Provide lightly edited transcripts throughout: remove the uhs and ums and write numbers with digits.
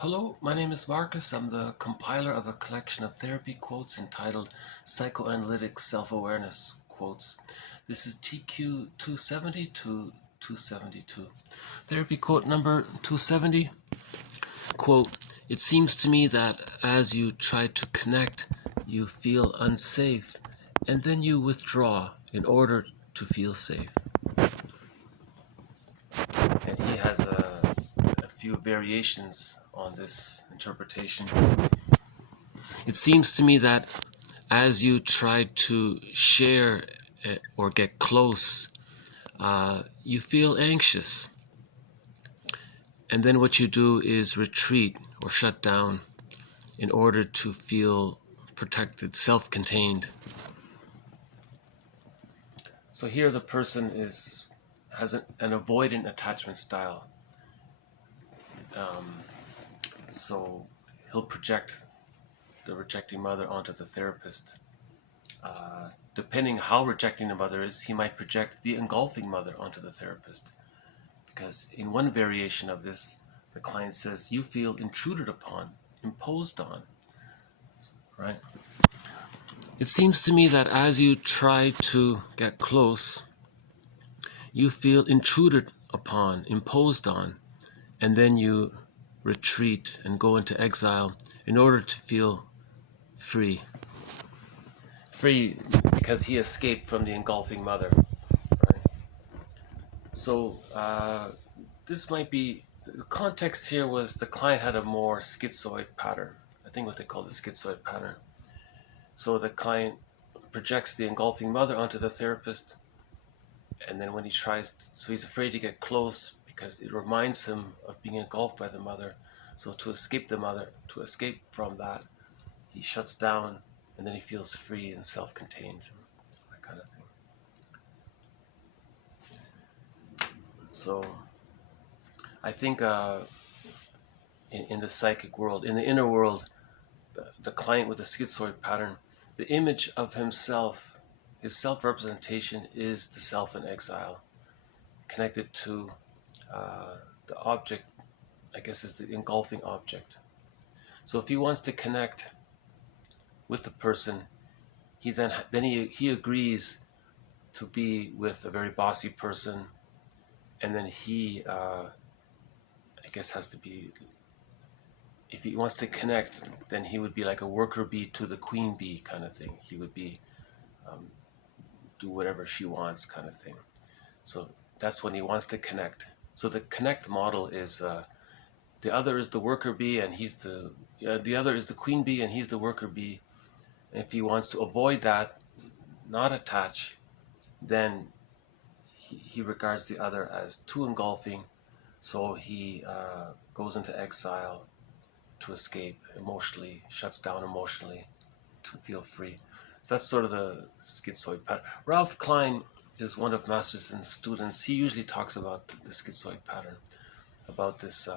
Hello, my name is Marcus. I'm the compiler of a collection of therapy quotes entitled Psychoanalytic Self-Awareness Quotes. This is TQ 270 to 272. Therapy quote number 270. Quote, "It seems to me that as you try to connect, you feel unsafe, and then you withdraw in order to feel safe." And he has a few variations on this interpretation. It seems to me that as you try to share or get close, you feel anxious. And then what you do is retreat or shut down in order to feel protected, self-contained. So here the person has an avoidant attachment style. So he'll project the rejecting mother onto the therapist. Depending how rejecting the mother is, he might project the engulfing mother onto the therapist. Because in one variation of this, the client says, "You feel intruded upon, imposed on." Right? It seems to me that as you try to get close, you feel intruded upon, imposed on, and then you retreat and go into exile in order to feel free. Free because he escaped from the engulfing mother. Right? So this might be, the context here was the client had a more schizoid pattern. I think what they call the schizoid pattern. So the client projects the engulfing mother onto the therapist, and then when he tries so he's afraid to get close because it reminds him of being engulfed by the mother. So to escape the mother, to escape from that, he shuts down, and then he feels free and self-contained, that kind of thing. So I think in the psychic world, in the inner world, the client with the schizoid pattern, the image of himself, his self-representation is the self in exile, connected to the object, I guess, is the engulfing object. So if he wants to connect with the person, he agrees to be with a very bossy person, and then he, I guess, has to be, if he wants to connect, then he would be like a worker bee to the queen bee kind of thing. He would be, do whatever she wants kind of thing. So that's when he wants to connect. So the connect model is the other is the worker bee, and he's the other is the queen bee, and he's the worker bee. And if he wants to avoid that, not attach, then he regards the other as too engulfing, so he goes into exile to escape emotionally, shuts down emotionally to feel free. So that's sort of the schizoid pattern. Ralph Klein is one of Masterson's students. He usually talks about the schizoid pattern, about this.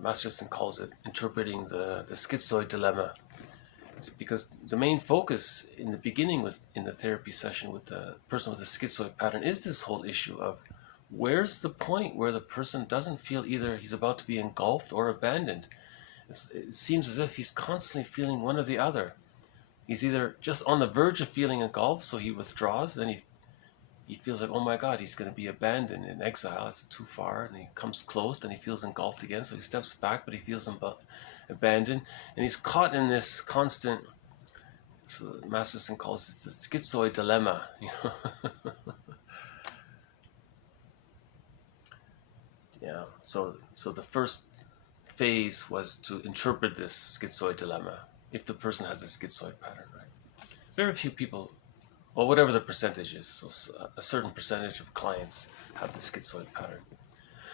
Masterson calls it interpreting the schizoid dilemma. It's because the main focus in the beginning in the therapy session with the person with the schizoid pattern is this whole issue of where's the point where the person doesn't feel either he's about to be engulfed or abandoned. It seems as if he's constantly feeling one or the other. He's either just on the verge of feeling engulfed, so he withdraws, then he feels like, oh my God, he's going to be abandoned in exile, it's too far, and he comes close, then he feels engulfed again, so he steps back, but he feels abandoned, and he's caught in this constant, so Masterson calls it the schizoid dilemma, Yeah, so the first phase was to interpret this schizoid dilemma, if the person has a schizoid pattern, right? Very few people, well, whatever the percentage is, so a certain percentage of clients have the schizoid pattern.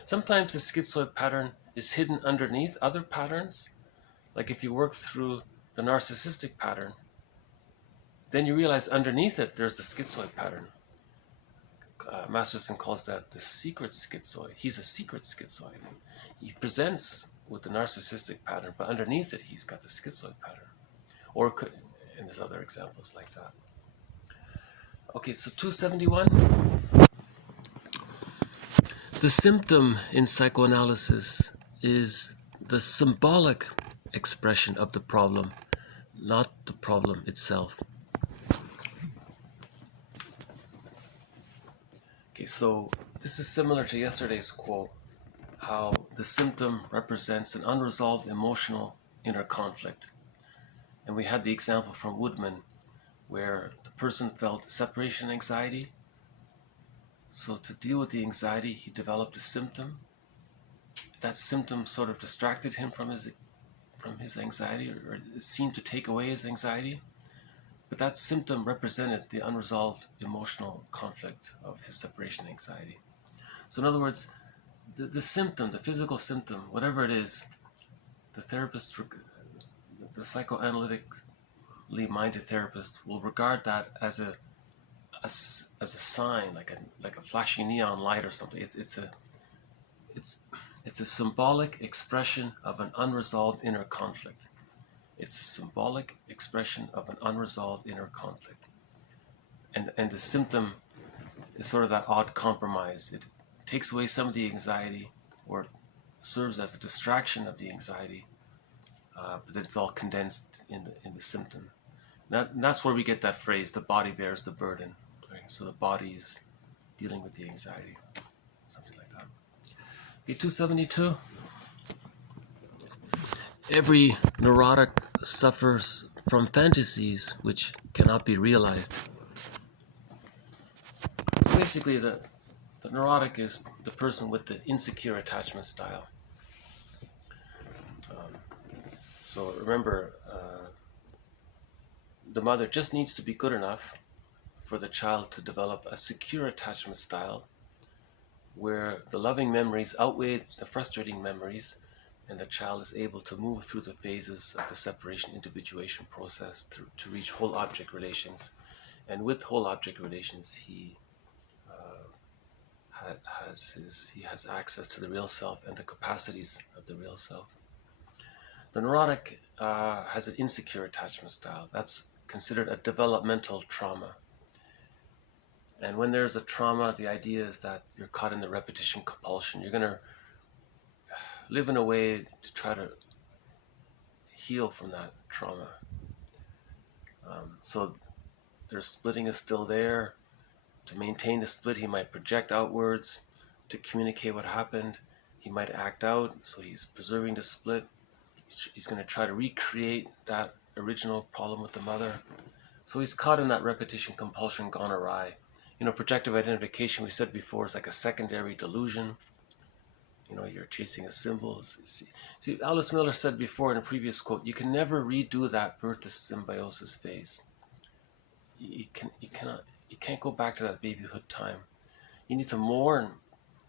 Sometimes the schizoid pattern is hidden underneath other patterns. Like if you work through the narcissistic pattern, then you realize underneath it there's the schizoid pattern. Masterson calls that the secret schizoid. He's a secret schizoid. He presents with the narcissistic pattern, but underneath it he's got the schizoid pattern. Or and there's other examples like that. Okay, so 271. The symptom in psychoanalysis is the symbolic expression of the problem, not the problem itself. Okay, so this is similar to yesterday's quote, how the symptom represents an unresolved emotional inner conflict. And we had the example from Woodman, where the person felt separation anxiety. So to deal with the anxiety, he developed a symptom. That symptom sort of distracted him from his anxiety, or it seemed to take away his anxiety. But that symptom represented the unresolved emotional conflict of his separation anxiety. So in other words, the symptom, the physical symptom, whatever it is, the therapist, the psychoanalytically minded therapist will regard that as a sign, like a flashing neon light or something. It's a symbolic expression of an unresolved inner conflict. It's a symbolic expression of an unresolved inner conflict. And the symptom is sort of that odd compromise. It takes away some of the anxiety, or serves as a distraction of the anxiety, but then it's all condensed in the symptom. And that's where we get that phrase, the body bears the burden. Right? So the body is dealing with the anxiety, something like that. Okay, 272. Every neurotic suffers from fantasies which cannot be realized. So basically, the neurotic is the person with the insecure attachment style. So remember, the mother just needs to be good enough for the child to develop a secure attachment style where the loving memories outweigh the frustrating memories, and the child is able to move through the phases of the separation individuation process to reach whole object relations. And with whole object relations, he has access to the real self and the capacities of the real self. The neurotic has an insecure attachment style. That's considered a developmental trauma. And when there's a trauma, the idea is that you're caught in the repetition compulsion. You're going to live in a way to try to heal from that trauma. So their splitting is still there. To maintain the split, he might project outwards to communicate what happened. He might act out, so he's preserving the split. He's going to try to recreate that original problem with the mother. So he's caught in that repetition compulsion gone awry. Projective identification, we said before, is like a secondary delusion. You're chasing a symbol. See, Alice Miller said before in a previous quote, you can never redo that birth to symbiosis phase. You can't go back to that babyhood time. You need to mourn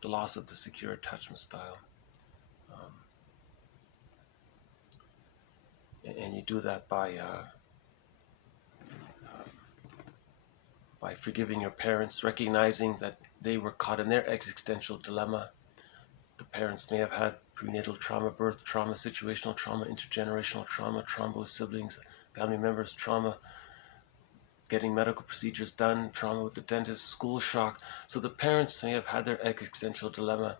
the loss of the secure attachment style. And you do that by forgiving your parents, recognizing that they were caught in their existential dilemma. The parents may have had prenatal trauma, birth trauma, situational trauma, intergenerational trauma, trauma with siblings, family members, trauma, getting medical procedures done, trauma with the dentist, school shock. So the parents may have had their existential dilemma.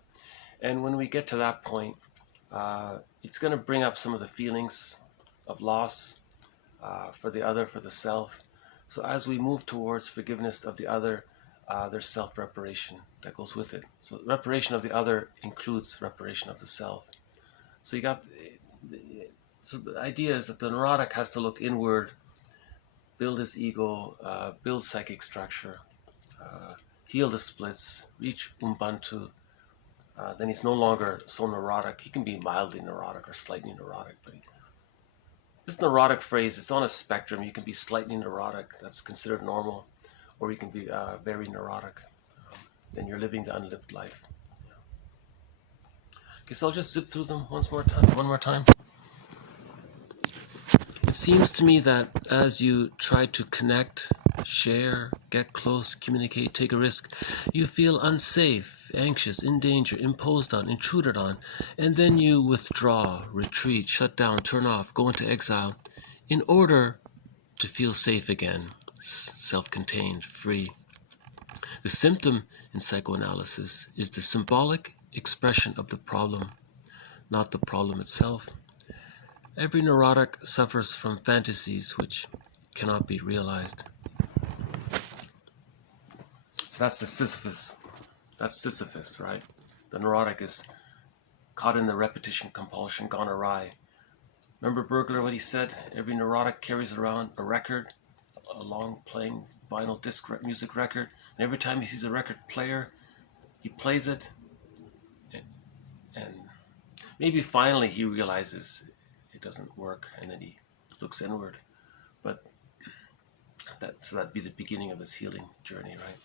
And when we get to that point, it's going to bring up some of the feelings of loss for the other, for the self. So as we move towards forgiveness of the other, there's self-reparation that goes with it. So reparation of the other includes reparation of the self. So so the idea is that the neurotic has to look inward, build his ego, build psychic structure, heal the splits, reach Ubuntu. Then he's no longer so neurotic. He can be mildly neurotic or slightly neurotic, but this neurotic phrase, it's on a spectrum. You can be slightly neurotic, that's considered normal, or you can be very neurotic. Then you're living the unlived life. Okay, so I'll just zip through them one more time. It seems to me that as you try to connect, share, get close, communicate, take a risk, you feel unsafe, anxious, in danger, imposed on, intruded on, and then you withdraw, retreat, shut down, turn off, go into exile in order to feel safe again, self-contained, free. The symptom in psychoanalysis is the symbolic expression of the problem, not the problem itself. Every neurotic suffers from fantasies which cannot be realized. So that's the Sisyphus. That's Sisyphus, right? The neurotic is caught in the repetition compulsion, gone awry. Remember Burglar, what he said? Every neurotic carries around a record, a long playing vinyl disc music record, and every time he sees a record player, he plays it, and maybe finally he realizes it doesn't work, and then he looks inward. But that'd be the beginning of his healing journey, right?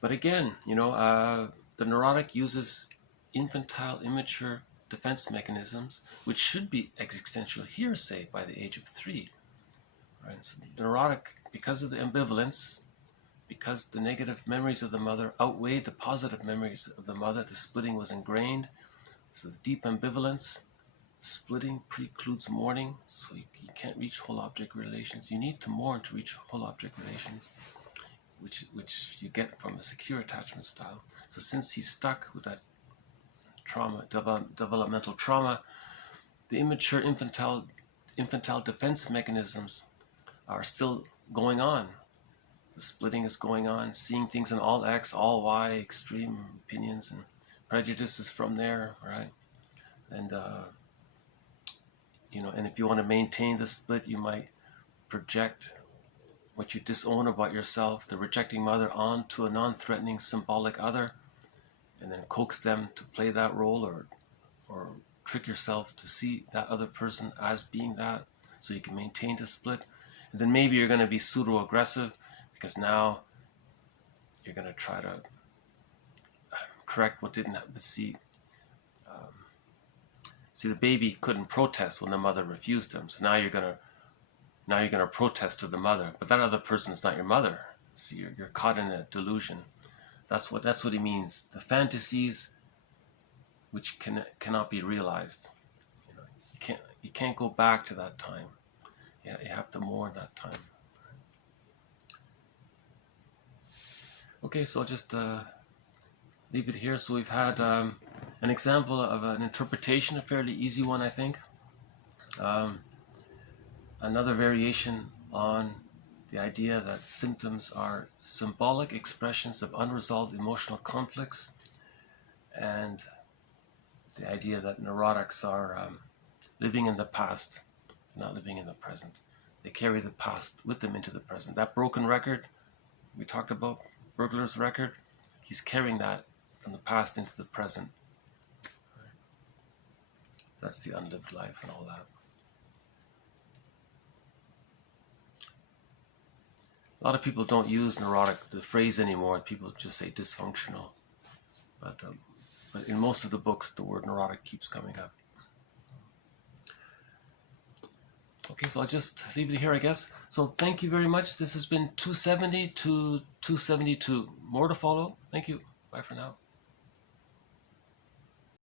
But again, the neurotic uses infantile, immature defense mechanisms, which should be existential hearsay by the age of 3. Right? So the neurotic, because of the ambivalence, because the negative memories of the mother outweighed the positive memories of the mother, the splitting was ingrained. So the deep ambivalence, splitting precludes mourning, so you can't reach whole object relations. You need to mourn to reach whole object relations, which you get from a secure attachment style. So since he's stuck with that trauma, developmental trauma, the immature infantile defense mechanisms are still going on. The splitting is going on, seeing things in all X, all Y, extreme opinions and prejudices from there, right? And and if you want to maintain the split, you might project what you disown about yourself, the rejecting mother, onto a non-threatening symbolic other, and then coax them to play that role, or trick yourself to see that other person as being that, so you can maintain the split. And then maybe you're going to be pseudo-aggressive, because now you're going to try to correct what didn't happen. See, the baby couldn't protest when the mother refused him, so now you're going to protest to the mother, but that other person is not your mother. So you're caught in a delusion. That's what he means. The fantasies which cannot be realized. You can't go back to that time. You have to mourn that time. Okay, so I'll just leave it here. So we've had an example of an interpretation, a fairly easy one, I think. Another variation on the idea that symptoms are symbolic expressions of unresolved emotional conflicts, and the idea that neurotics are living in the past, not living in the present. They carry the past with them into the present. That broken record we talked about, Burglar's record, he's carrying that from the past into the present. That's the unlived life and all that. A lot of people don't use neurotic, the phrase anymore. People just say dysfunctional. But in most of the books, the word neurotic keeps coming up. Okay, so I'll just leave it here, I guess. So thank you very much. This has been 270 to 272. More to follow. Thank you. Bye for now.